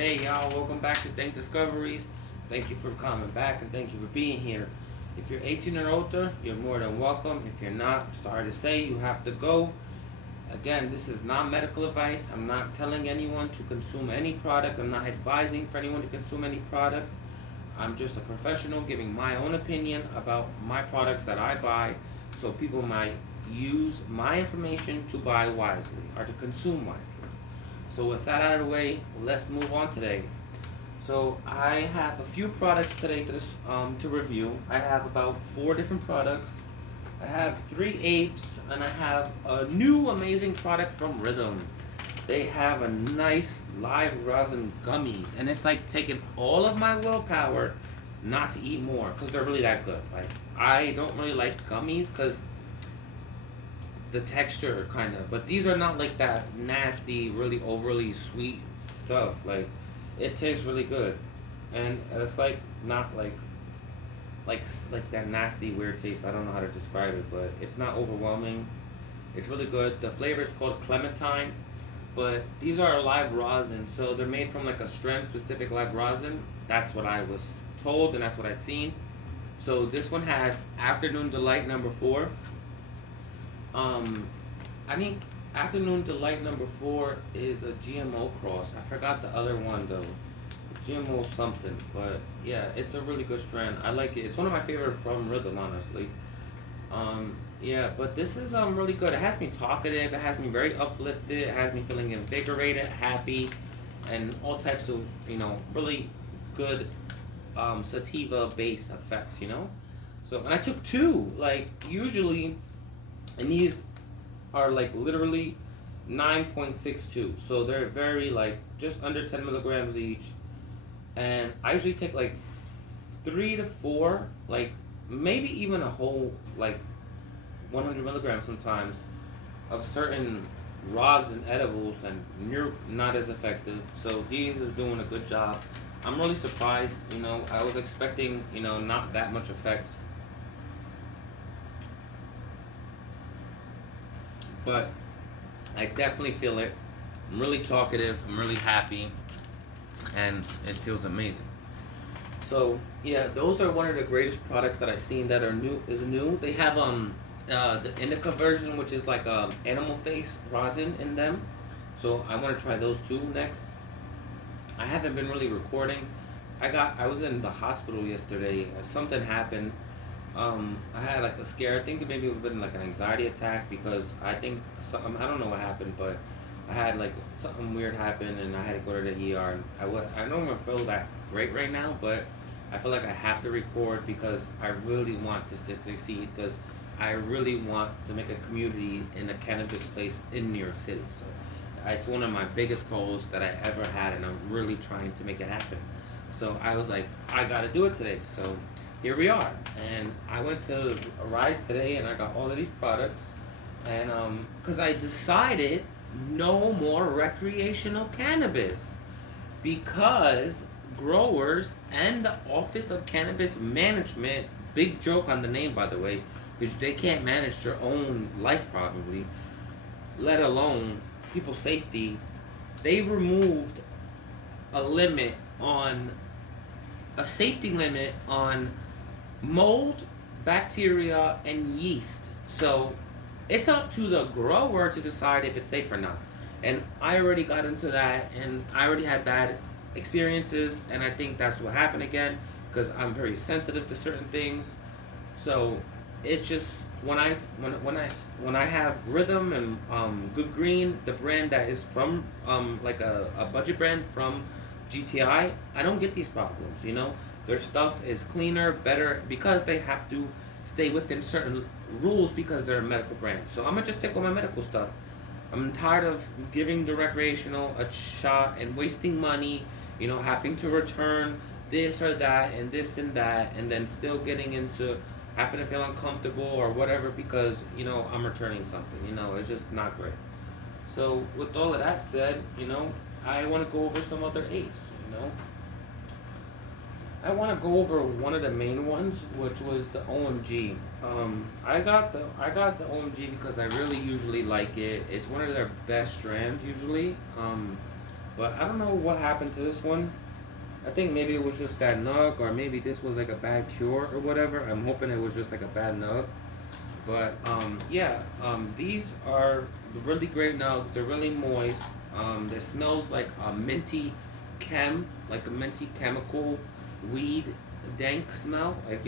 Hey y'all, welcome back to Think Discoveries. Thank you for coming back and thank you for being here. If you're 18 or older, you're more than welcome. If you're not, sorry to say, you have to go. Again, this is not medical advice. I'm not telling anyone to consume any product. I'm not advising for anyone to consume any product. I'm just a professional giving my own opinion about my products that I buy so people might use my information to buy wisely or to consume wisely. So with that out of the way, let's move on today. So I have a few products today to review. I have about 4 different products. I have 3/8, and I have a new amazing product from Rythm. They have a nice live rosin gummies, and it's like taking all of my willpower not to eat more because they're really that good. Like I don't really like gummies because the texture kind of, but these are not like that nasty, really overly sweet stuff. Like it tastes really good, and it's like not like that nasty weird taste. I don't know how to describe it, but it's not overwhelming. It's really good. The flavor is called clementine, but these are live rosin, so they're made from like a strand specific live rosin. That's what I was told, and that's what I seen. So this one has afternoon delight number 4. um, I think Afternoon Delight number 4 is a GMO cross. I forgot the other one though. GMO something, but yeah, it's a really good strand. I like it. It's one of my favorite from Rythm, honestly. Yeah, but this is really good. It has me talkative. It has me very uplifted. It has me feeling invigorated, happy, and all types of really good sativa based effects. So and I took two. Like usually and these are like literally 9.62, so they're very like just under 10 milligrams each, and I usually take like 3 to 4, like maybe even a whole like 100 milligrams sometimes of certain rosin edibles, and you're not as effective. So these is doing a good job. I'm really surprised. I was expecting not that much effects, but I definitely feel it. I'm really talkative. I'm really happy, and it feels amazing. So yeah, those are one of the greatest products that I've seen that are new. Is new. They have the indica version, which is like animal face rosin in them. So I want to try those two next. I haven't been really recording. I was in the hospital yesterday. Something happened. I had like a scare. I think maybe it would have been like an anxiety attack because I think something. I don't know what happened, but I had like something weird happen and I had to go to the ER. I don't feel that great right now, but I feel like I have to record because I really want this to succeed because I really want to make a community in a cannabis place in New York City. So it's one of my biggest goals that I ever had, and I'm really trying to make it happen. So I was like, I gotta do it today. So here we are. And I went to Rise today and I got all of these products. And because I decided no more recreational cannabis because growers and the Office of Cannabis Management, big joke on the name by the way, because they can't manage their own life probably, let alone people's safety. They removed a limit on a safety limit on mold, bacteria, and yeast. So it's up to the grower to decide if it's safe or not. And I already got into that, and I already had bad experiences, and I think that's what happened again because I'm very sensitive to certain things. So it's just when I have Rythm and Good Green, the brand that is from like a budget brand from GTI, I don't get these problems. Their stuff is cleaner, better because they have to stay within certain rules because they're a medical brand. So I'm gonna just stick with my medical stuff. I'm tired of giving the recreational a shot and wasting money, having to return this or that and this and that, and then still getting into having to feel uncomfortable or whatever because I'm returning something. It's just not great. So with all of that said, I want to go over some other eights. I want to go over one of the main ones, which was the OMG. I got the OMG because I really usually like it. It's one of their best strands usually. But I don't know what happened to this one. I think maybe it was just that nug, or maybe this was like a bad cure or whatever. I'm hoping it was just like a bad nug. But yeah, these are really great nugs. They're really moist. They smells like a minty like a minty chemical weed dank smell, like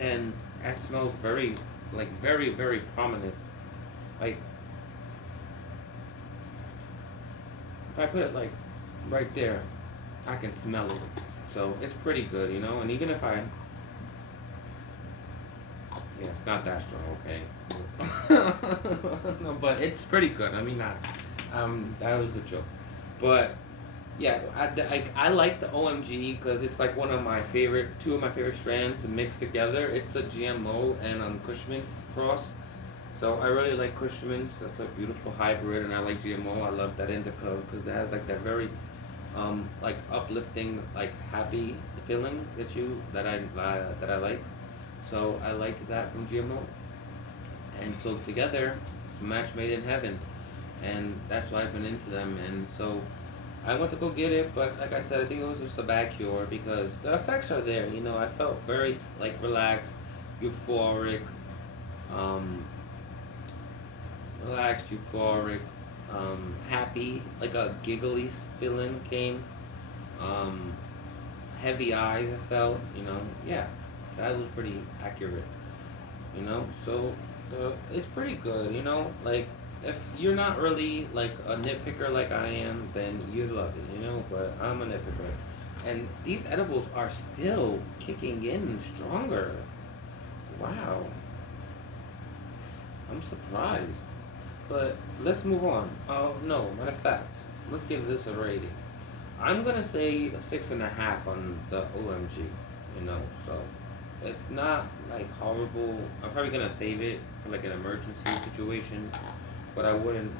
and that smells very, like very prominent. Like if I put it like right there, I can smell it. So it's pretty good, And even if I, yeah, it's not that strong, okay. No, but it's pretty good. I mean, that was a joke, but yeah, I like the OMG because it's like two of my favorite strands mixed together. It's a GMO and Cushman's cross. So I really like Cushman's. That's a beautiful hybrid, and I like GMO. I love that indica because it has like that very like uplifting, like happy feeling that I like. So I like that from GMO, and so together it's a match made in heaven, and that's why I've been into them. And so I went to go get it, but like I said, I think it was just a bad cure because the effects are there. I felt very like relaxed, euphoric, um, happy, like a giggly feeling came. Um, Heavy eyes, I felt. Yeah, that was pretty accurate. So it's pretty good. Like if you're not really like a nitpicker like I am, then you love it. But I'm a nitpicker, and these edibles are still kicking in stronger. Wow, I'm surprised. But let's move on. Oh no, matter of fact, let's give this a rating. I'm gonna say a 6.5 on the OMG. So it's not like horrible. I'm probably gonna save it for like an emergency situation, but I wouldn't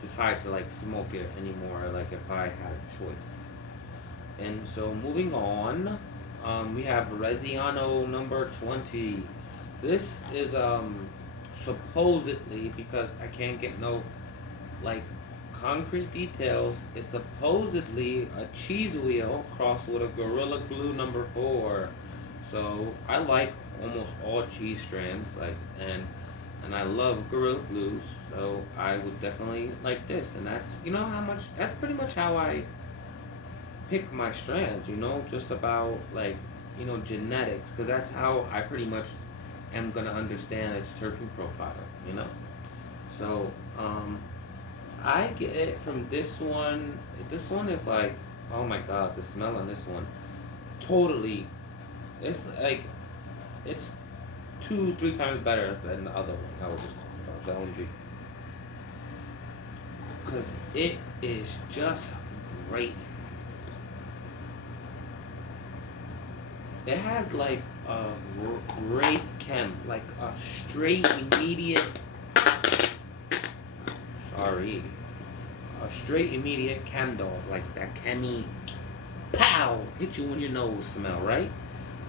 decide to like smoke it anymore. Like if I had a choice. And so moving on, we have Resiano number 20. This is supposedly, because I can't get no like concrete details, it's supposedly a cheese wheel crossed with a Gorilla Glue number 4. So I like almost all cheese strands, like and I love Gorilla Glues, so I would definitely like this. And that's pretty much how I pick my strands, just about like genetics, because that's how I pretty much am gonna understand its terpene profile, So I get it from this one. This one is like, oh my god, the smell on this one, totally. It's like, it's 2-3 times better than the other one I was just talking about, the OMG, because it is just great. It has like a great chem, like a straight immediate. Sorry, a straight immediate chem dog, like that chemi, pow, hit you in your nose smell, right?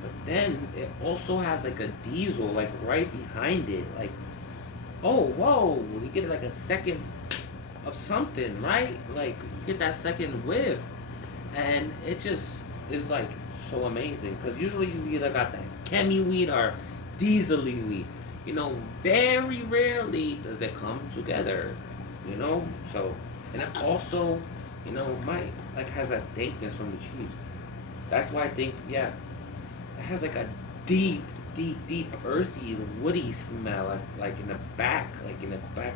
But then it also has like a diesel, like right behind it, like, oh whoa, we get like a second of something, right? Like you get that second whiff, and it just is like so amazing. Cause usually you either got that chemi weed or diesel-y weed. Very rarely does it come together. So, and it also, might like has that dankness from the cheese. That's why I think, yeah, it has like a deep, earthy, woody smell, like in the back,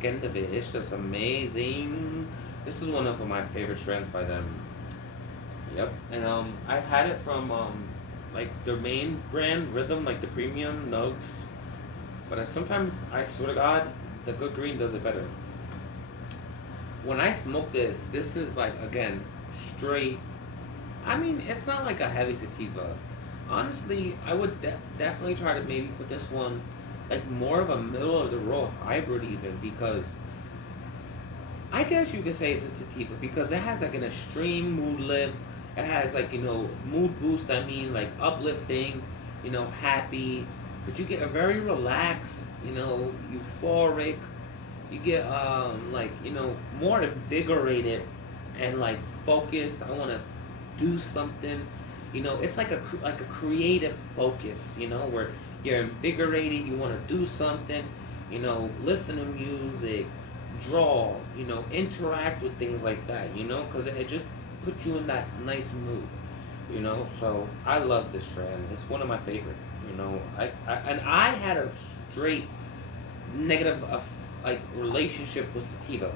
end of it. It's just amazing. This is one of my favorite strands by them. Yep, and I've had it from like their main brand, Rythm, like the premium nugs. But sometimes I swear to God, the Good Green does it better. When I smoke this is like, again, straight. I mean, it's not like a heavy sativa. Honestly, I would definitely try to maybe put this one like more of a middle of the road hybrid, even, because I guess you could say it's a sativa because it has like an extreme mood lift. It has like mood boost. I mean, like uplifting, happy, but you get a very relaxed, euphoric, You get like more invigorated and like focused. I want to do something. It's like a creative focus. Where you're invigorated. You want to do something. Listen to music, draw. Interact with things like that. Because it just puts you in that nice mood. So I love this trend. It's one of my favorite. I had a straight negative like relationship with sativa.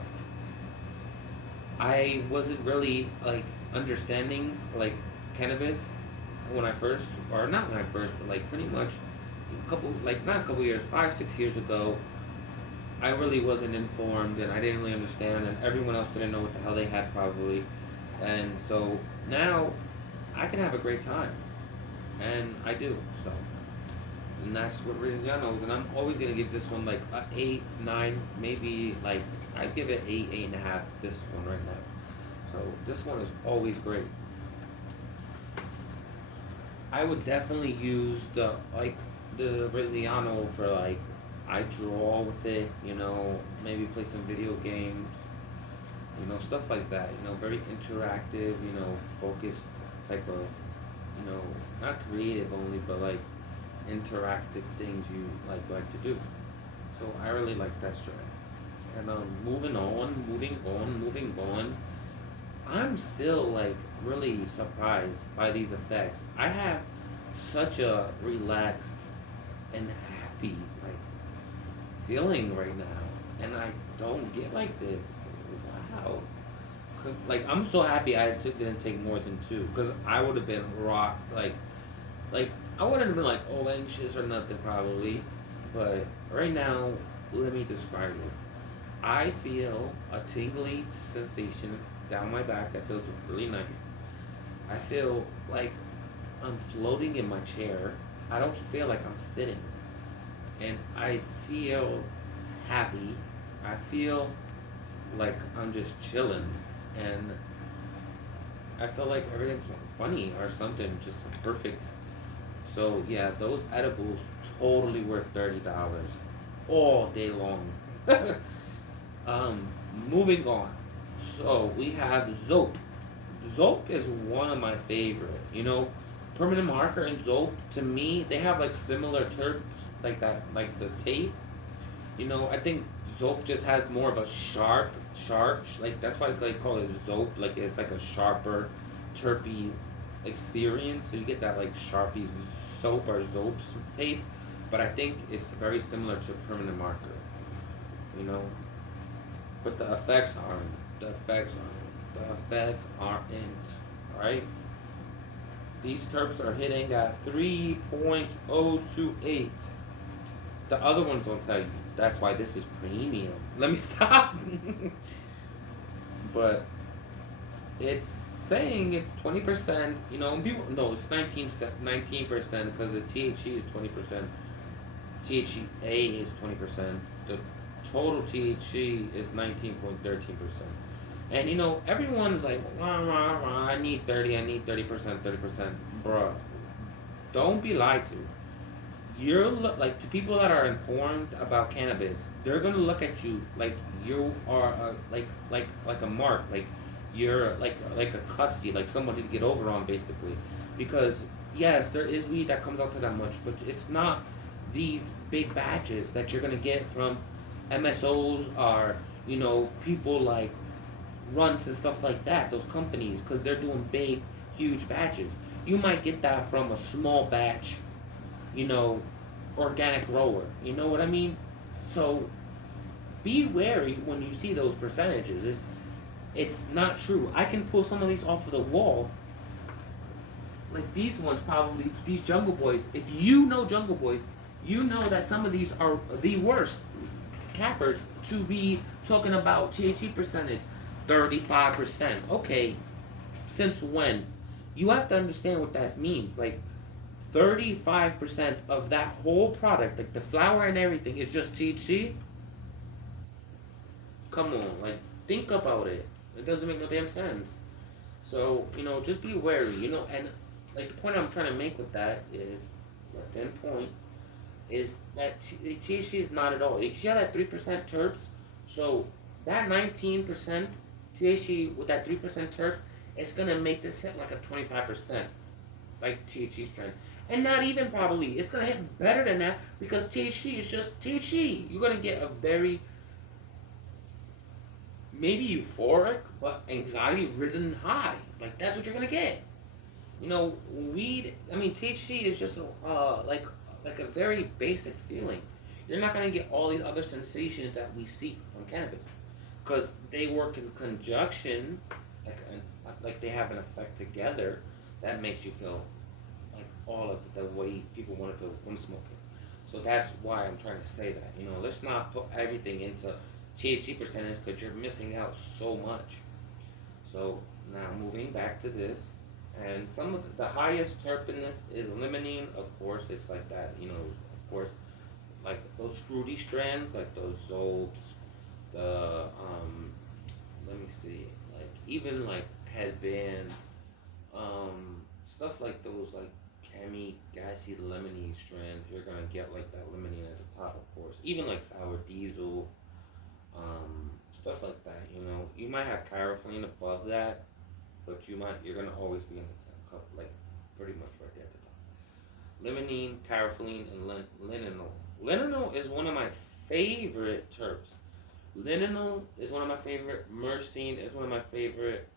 I wasn't really like understanding like cannabis when I first, or not when I first, but like pretty much a couple, like not a couple years, 5 6 years ago. I really wasn't informed and I didn't really understand, and everyone else didn't know what the hell they had probably, and so now I can have a great time, and I do. So, and that's what Rizziano's, and I'm always gonna give this one like a 8 9, maybe like I give it 8 8.5. This one right now. So this one is always great. I would definitely use the Rizziano for like I draw with it. Maybe play some video games. Stuff like that. Very interactive. Focused type of not creative only, but like interactive things you like to do. So I really like that strat. And moving on. I'm still like really surprised by these effects. I have such a relaxed and happy like feeling right now, and I don't get like this. Wow. Like I'm so happy didn't take more than two, because I would have been rocked. Like I wouldn't have been like all anxious or nothing probably, but right now, let me describe it. I feel a tingly sensation down my back that feels really nice. I feel like I'm floating in my chair. I don't feel like I'm sitting. And I feel happy. I feel like I'm just chilling. And I feel like everything's funny or something, just perfect. So yeah, those edibles totally worth $30 all day long. um, moving on. So we have Zope. Zope is one of my favorite. Permanent marker and Zope, to me they have like similar terps, like that, like the taste. I think Zope just has more of a sharp, like that's why they call it Zope. Like it's like a sharper, terpy experience. So you get that like sharpie soap or Zope's taste. But I think it's very similar to permanent marker. You know, but the effects aren't. The effects aren't. The effects aren't. Right? These terps are hitting at 3.028. The other ones don't tell you. That's why this is premium. Let me stop. But it's saying it's 20%. People, no, it's 19% because the THC is 20%. THCA is 20%. The total THC is 19.13%. And everyone's like, rah, rah, rah, I need 30, I need 30%, 30%. Bruh, don't be lied to. Like, to people that are informed about cannabis, they're gonna look at you like you are like a mark, like you're like a cussy, like somebody to get over on basically, because yes, there is weed that comes out to that much, but it's not these big batches that you're gonna get from MSOs or people like Runts and stuff like that. Those companies, because they're doing big, huge batches. You might get that from a small batch organic grower. You know what I mean? So be wary when you see those percentages. It's not true. I can pull some of these off of the wall. Like these ones probably, these Jungle Boys. If you know Jungle Boys, you know that some of these are the worst cappers to be talking about THC percentage. 35%. Okay, since when? You have to understand what that means. Like 35% of that whole product, like the flour and everything, is just THC. Come on, like think about it. It doesn't make no damn sense. So just be wary. And like the point I'm trying to make with that is, less than point, is that THC is not at all. If you have that 3% terps, So that 19% THC with that 3% terps, it's gonna make this hit like a 25% like THC strength. And not even probably. It's gonna hit better than that because THC is just THC. You're gonna get a very maybe euphoric but anxiety ridden high. Like that's what you're gonna get. You know, weed. I mean, THC is just like a very basic feeling. You're not gonna get all these other sensations that we seek from cannabis, because they work in conjunction, like they have an effect together that makes you feel like all of the way people want to feel when smoking. So that's why I'm trying to say that. You know, let's not put everything into THC percentage because you're missing out so much. So now moving back to this, and some of the highest terp in this is limonene. Of course, it's like that. You know, of course, like those fruity strands, like those zopes, the let me see, like even like headband, stuff like those like cami gassy lemony strands. You're gonna get like that lemonine at the top, of course. Even like sour diesel, stuff like that. You know, you might have caraflane above that, but you're gonna always be in the cup, like pretty much right there at the top. Limonene, caraflane, and linenol. Linenol is one of my favorite terps. Linenol is one of my favorite. Myrcene is one of my favorite.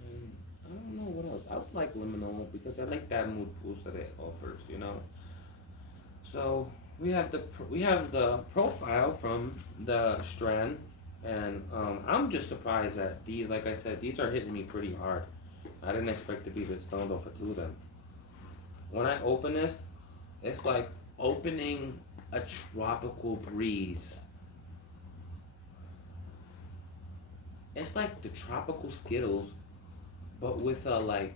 And I don't know what else. I would like limonol because I like that mood boost that it offers. You know. So we have the profile from the strand, and I'm just surprised that these, like I said, these are hitting me pretty hard. I didn't expect to be this stoned off of two of them. When I open this, it's like opening a tropical breeze. It's like the tropical Skittles, but with a like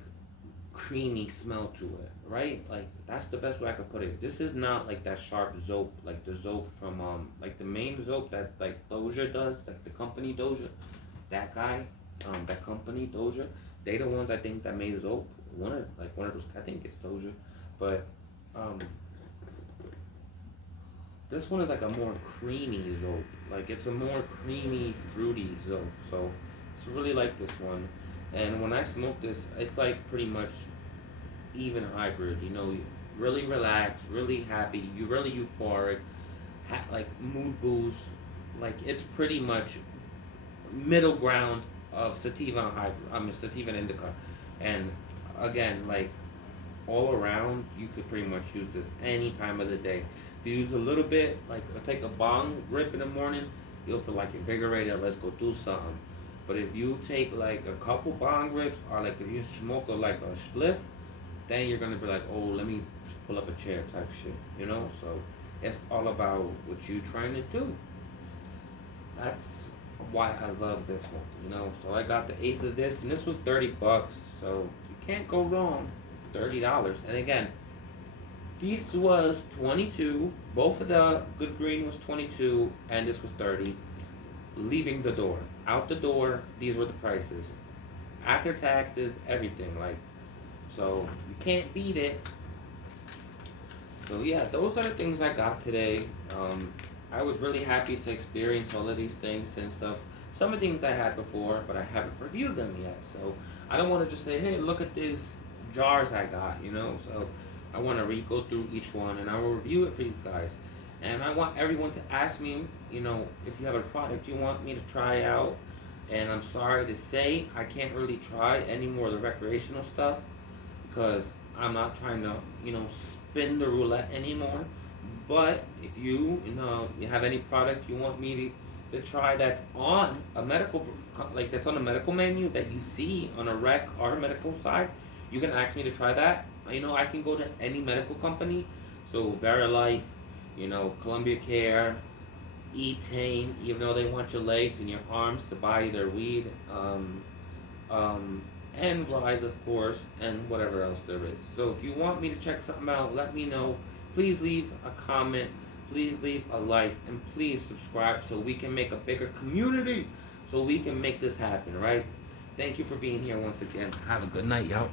creamy smell to it, right? Like that's the best way I could put it. This is not like that sharp zope, like the zope from like the main zope that like Doja does, like the company Doja. That guy, that company Doja, they the ones I think that made zope. One of those, I think it's Doja, but um this one is like a more creamy zope. Like it's a more creamy, fruity zope. So it's really like this one. And when I smoke this, it's like pretty much even hybrid. You know, really relaxed, really happy, you really euphoric, like mood boost. Like it's pretty much middle ground of sativa and hybrid. I mean sativa and indica, and again like all around, you could pretty much use this any time of the day. If you use a little bit, like take a bong rip in the morning, you'll feel like invigorated. Let's go do something. But if you take like a couple bong rips, or like if you smoke like a spliff, then you're gonna be like, oh, let me pull up a chair type shit. You know, so it's all about what you trying to do. That's why I love this one. You know, so I got the eighth of this, and this was $30. So you can't go wrong. $30. And again, this was 22. Both of the good green was 22, and this was 30. Leaving the door, out the door, these were the prices. After taxes, everything. Like, so you can't beat it. So yeah, those are the things I got today. I was really happy to experience all of these things and stuff. Some of the things I had before, but I haven't reviewed them yet. So I don't want to just say, hey, look at these jars I got, you know. So I want to go through each one, and I will review it for you guys. And I want everyone to ask me, you know, if you have a product you want me to try out. And I'm sorry to say I can't really try any more of the recreational stuff because I'm not trying to, you know, spin the roulette anymore. But if you have any product you want me to try that's on a medical, like that's on a medical menu that you see on a rec or a medical side, you can ask me to try that. You know, I can go to any medical company, so Verilife, you know, Columbia Care, Etain, even though they want your legs and your arms to buy their weed, and Rise, of course, and whatever else there is. So if you want me to check something out, let me know. Please leave a comment, please leave a like, and please subscribe so we can make a bigger community, so we can make this happen, right? Thank you for being here once again. Have a good night, y'all.